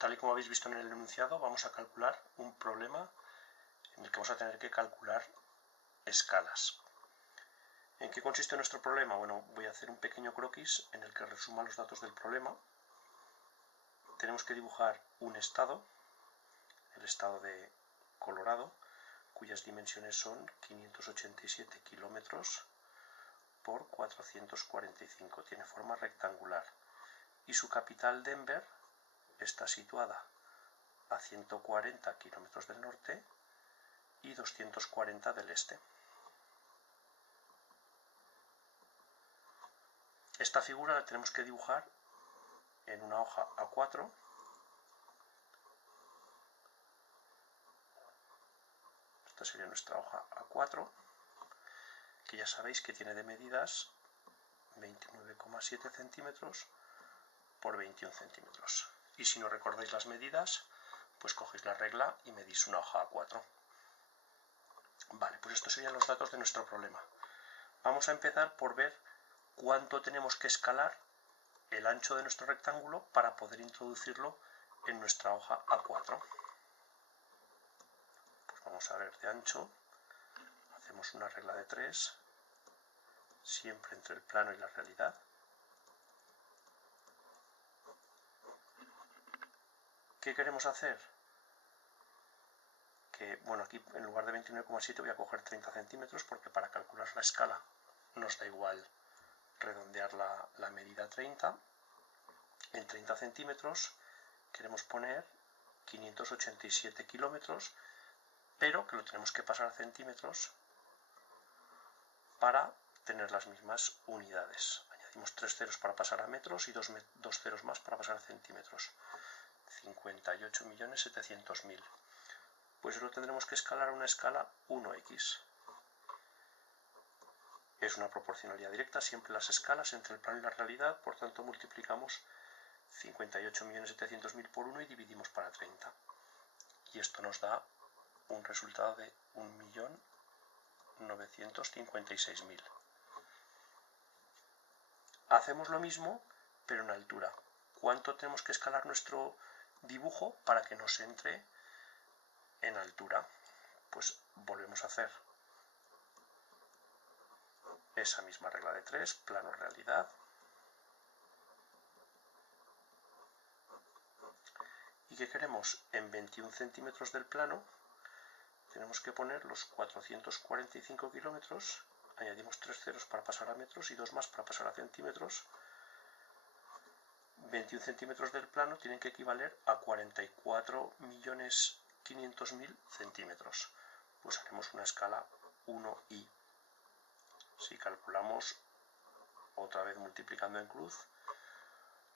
tal y como habéis visto en el enunciado, vamos a calcular un problema en el que vamos a tener que calcular escalas. ¿En qué consiste nuestro problema? Bueno, voy a hacer un pequeño croquis en el que resuma los datos del problema. Tenemos que dibujar un estado, el estado de Colorado, cuyas dimensiones son 587 kilómetros por 445. Tiene forma rectangular. Y su capital, Denver, está situada a 140 kilómetros del norte y 240 del este. Esta figura la tenemos que dibujar en una hoja A4. Esta sería nuestra hoja A4, que ya sabéis que tiene de medidas 29,7 centímetros por 21 centímetros. Y si no recordáis las medidas, pues cogéis la regla y medís una hoja A4. Vale, pues estos serían los datos de nuestro problema. Vamos a empezar por ver cuánto tenemos que escalar el ancho de nuestro rectángulo para poder introducirlo en nuestra hoja A4. Pues vamos a ver de ancho. Hacemos una regla de 3, siempre entre el plano y la realidad. ¿Qué queremos hacer? Que, bueno, aquí en lugar de 29,7 voy a coger 30 centímetros porque para calcular la escala nos da igual redondear la medida a 30. En 30 centímetros queremos poner 587 kilómetros, pero que lo tenemos que pasar a centímetros para tener las mismas unidades. Añadimos 3 ceros para pasar a metros y 2 ceros más para pasar a centímetros. 58.700.000. Pues lo tendremos que escalar a una escala 1x. Es una proporcionalidad directa, siempre las escalas entre el plano y la realidad, por tanto multiplicamos 58.700.000 por 1 y dividimos para 30. Y esto nos da un resultado de 1.956.000. Hacemos lo mismo, pero en altura. ¿Cuánto tenemos que escalar nuestro dibujo para que nos entre en altura? Pues volvemos a hacer esa misma regla de 3, plano realidad. ¿Y qué queremos? En 21 centímetros del plano tenemos que poner los 445 kilómetros, añadimos 3 ceros para pasar a metros y 2 más para pasar a centímetros. 21 centímetros del plano tienen que equivaler a 44.500.000 centímetros. Pues haremos una escala 1i. Si calculamos, otra vez multiplicando en cruz,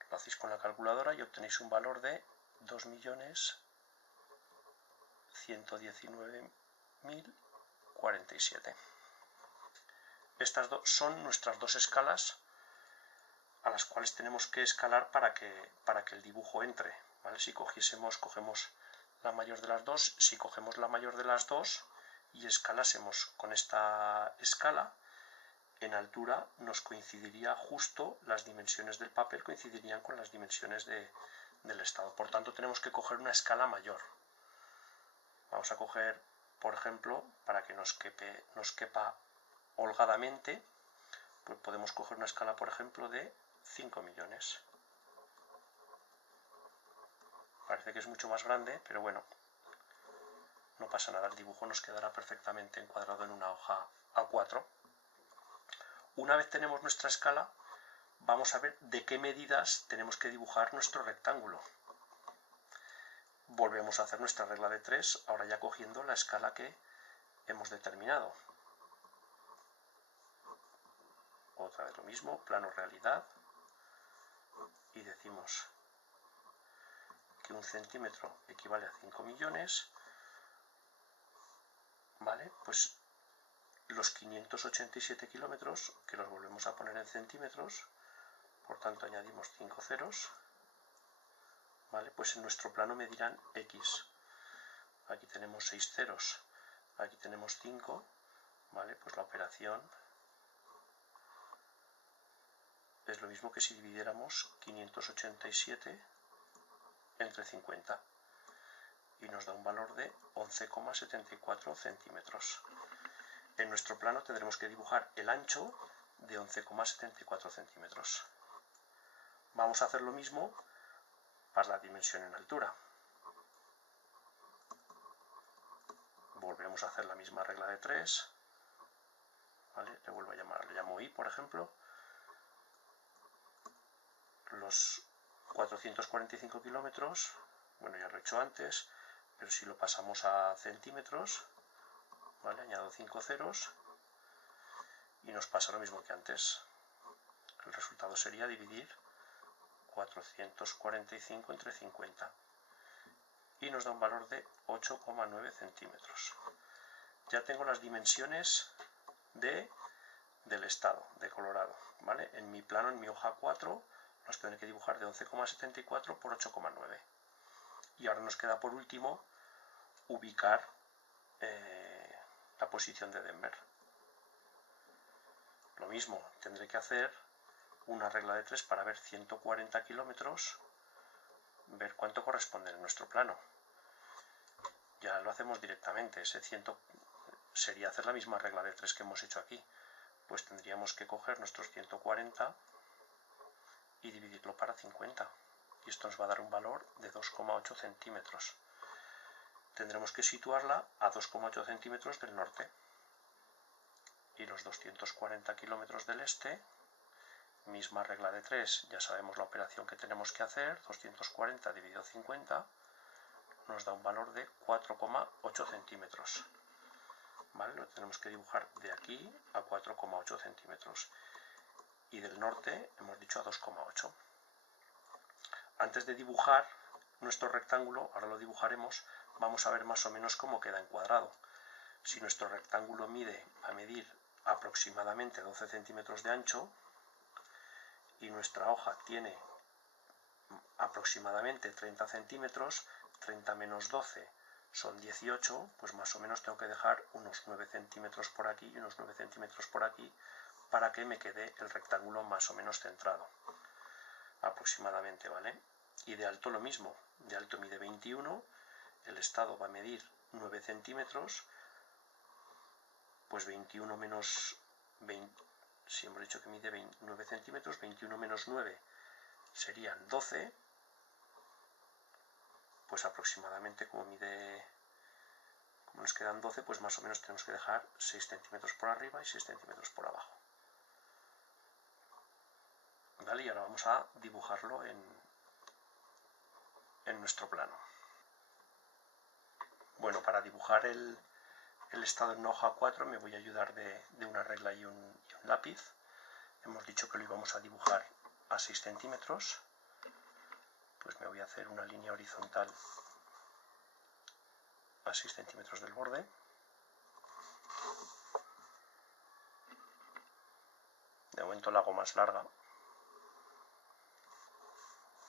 lo hacéis con la calculadora y obtenéis un valor de 2.119.047. Estas son nuestras dos escalas a las cuales tenemos que escalar para que el dibujo entre, ¿vale? Si cogemos la mayor de las dos, si cogemos la mayor de las dos y escalásemos con esta escala, en altura nos coincidiría justo, las dimensiones del papel coincidirían con las dimensiones del estado. Por tanto, tenemos que coger una escala mayor. Vamos a coger, por ejemplo, para que nos quepa holgadamente, pues podemos coger una escala, por ejemplo, de 5 millones. Parece que es mucho más grande, pero bueno, no pasa nada, el dibujo nos quedará perfectamente encuadrado en una hoja A4. Una vez tenemos nuestra escala, vamos a ver de qué medidas tenemos que dibujar nuestro rectángulo. Volvemos a hacer nuestra regla de 3, ahora ya cogiendo la escala que hemos determinado. Otra vez lo mismo, plano realidad, y decimos que 1 centímetro equivale a 5 millones, ¿vale? Pues los 587 kilómetros, que los volvemos a poner en centímetros, por tanto añadimos 5 ceros, ¿vale? Pues en nuestro plano medirán x. Aquí tenemos 6 ceros, aquí tenemos 5, ¿vale? Pues la operación es lo mismo que si dividiéramos 587 entre 50 y nos da un valor de 11,74 centímetros. En nuestro plano tendremos que dibujar el ancho de 11,74 centímetros. Vamos a hacer lo mismo para la dimensión en altura. Volvemos a hacer la misma regla de 3. ¿Vale? Le vuelvo a llamar, le llamo I, por ejemplo. Los 445 kilómetros, bueno, ya lo he hecho antes, pero si lo pasamos a centímetros, ¿vale? Añado 5 ceros y nos pasa lo mismo que antes. El resultado sería dividir 445 entre 50 y nos da un valor de 8,9 centímetros. Ya tengo las dimensiones del estado de Colorado, ¿vale? En mi plano, en mi hoja 4, los tendré que dibujar de 11,74 por 8,9. Y ahora nos queda por último ubicar la posición de Denver. Lo mismo, tendré que hacer una regla de 3 para ver 140 kilómetros, ver cuánto corresponde en nuestro plano. Ya lo hacemos directamente, ese 100 sería hacer la misma regla de 3 que hemos hecho aquí. Pues tendríamos que coger nuestros 140 y dividirlo para 50. Y esto nos va a dar un valor de 2,8 centímetros. Tendremos que situarla a 2,8 centímetros del norte. Y los 240 kilómetros del este, misma regla de 3, ya sabemos la operación que tenemos que hacer, 240 dividido 50, nos da un valor de 4,8 centímetros. ¿Vale? Lo tenemos que dibujar de aquí a 4,8 centímetros. Y del norte hemos dicho a 2,8. Antes de dibujar nuestro rectángulo, ahora lo dibujaremos, vamos a ver más o menos cómo queda encuadrado. Si nuestro rectángulo va a medir aproximadamente 12 centímetros de ancho y nuestra hoja tiene aproximadamente 30 centímetros, 30 menos 12 son 18, pues más o menos tengo que dejar unos 9 centímetros por aquí y unos 9 centímetros por aquí para que me quede el rectángulo más o menos centrado, aproximadamente, ¿vale? Y de alto lo mismo, de alto mide 21, el estado va a medir 9 centímetros, pues 21 menos 20, si hemos dicho que mide 9 centímetros, 21 menos 9 serían 12, pues aproximadamente como nos quedan 12, pues más o menos tenemos que dejar 6 centímetros por arriba y 6 centímetros por abajo. ¿Vale? Y ahora vamos a dibujarlo en nuestro plano. Bueno, para dibujar el estado en una hoja 4 me voy a ayudar de una regla y un lápiz. Hemos dicho que lo íbamos a dibujar a 6 centímetros. Pues me voy a hacer una línea horizontal a 6 centímetros del borde. De momento la hago más larga.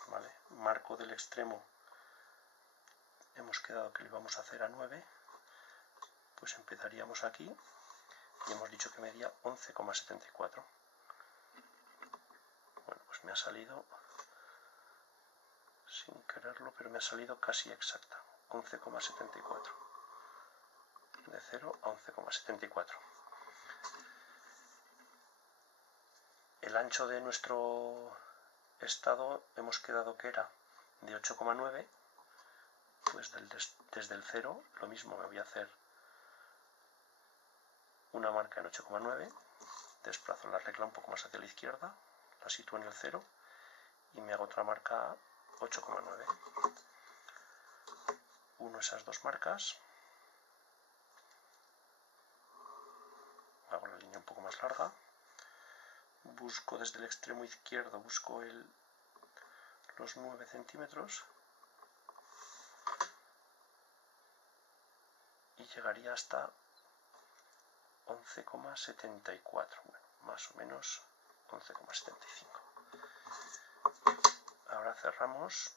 ¿Vale? Marco del extremo, hemos quedado que lo íbamos a hacer a 9. Pues empezaríamos aquí y hemos dicho que medía 11,74. Bueno, pues me ha salido, sin quererlo, pero me ha salido casi exacta, 11,74. De 0 a 11,74. El ancho de nuestro estado hemos quedado que era de 8,9, pues desde el 0 lo mismo, me voy a hacer una marca en 8,9, desplazo la regla un poco más hacia la izquierda, la sitúo en el 0 y me hago otra marca 8,9. Uno esas dos marcas, hago la línea un poco más larga, busco desde el extremo izquierdo, busco los 9 centímetros y llegaría hasta 11,74, bueno, más o menos 11,75. Ahora cerramos.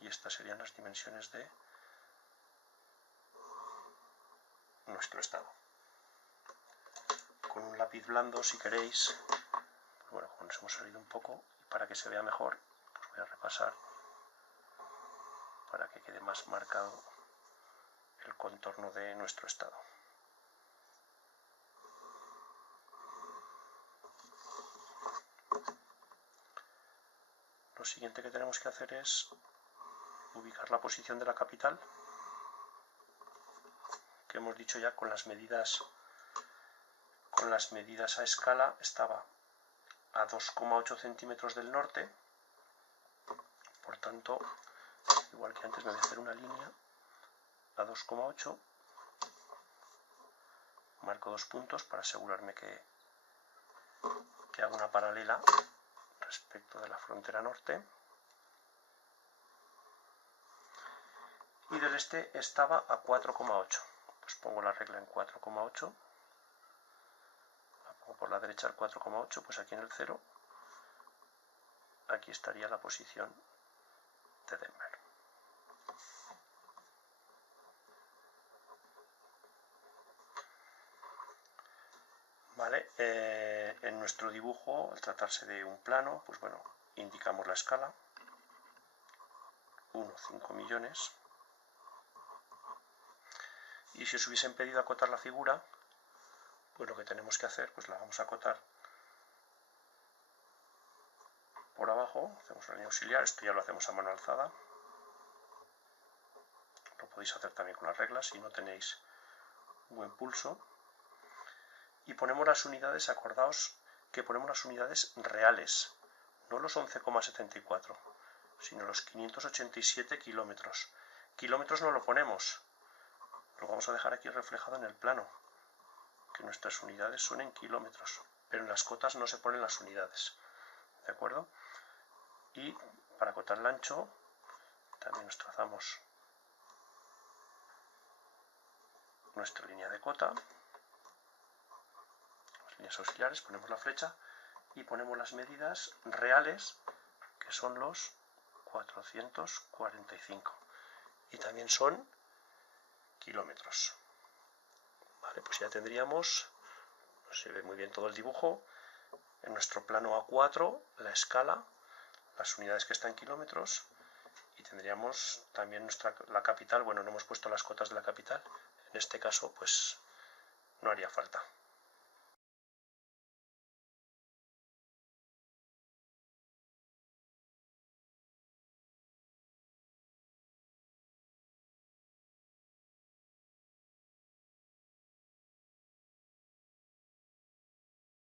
Y estas serían las dimensiones de nuestro estado. lápiz blando si queréis. Pues bueno, como nos hemos salido un poco, y para que se vea mejor, pues voy a repasar para que quede más marcado el contorno de nuestro estado. Lo siguiente que tenemos que hacer es ubicar la posición de la capital, que hemos dicho ya con las medidas a escala estaba a 2,8 centímetros del norte. Por tanto, igual que antes, me voy a hacer una línea a 2,8, marco 2 puntos para asegurarme que hago una paralela respecto de la frontera norte. Y del este estaba a 4,8, pues pongo la regla en 4,8, la pongo por la derecha al 4,8, pues aquí en el 0, aquí estaría la posición de Denver. Vale, en nuestro dibujo, al tratarse de un plano, pues bueno, indicamos la escala, 1,5 millones. Y si os hubiesen pedido acotar la figura, pues lo que tenemos que hacer, pues la vamos a acotar por abajo, hacemos una línea auxiliar, esto ya lo hacemos a mano alzada. Lo podéis hacer también con las reglas si no tenéis buen pulso. Y ponemos las unidades, acordaos que ponemos las unidades reales, no los 11,74, sino los 587 kilómetros. Kilómetros no lo ponemos, lo vamos a dejar aquí reflejado en el plano, que nuestras unidades son en kilómetros, pero en las cotas no se ponen las unidades, ¿de acuerdo? Y para acotar el ancho también nos trazamos nuestra línea de cota, las líneas auxiliares, ponemos la flecha y ponemos las medidas reales, que son los 445, y también son kilómetros. Vale, pues ya tendríamos, no se ve muy bien todo el dibujo, en nuestro plano A4 la escala, las unidades que están en kilómetros, y tendríamos también la capital. Bueno, no hemos puesto las cotas de la capital, en este caso pues no haría falta.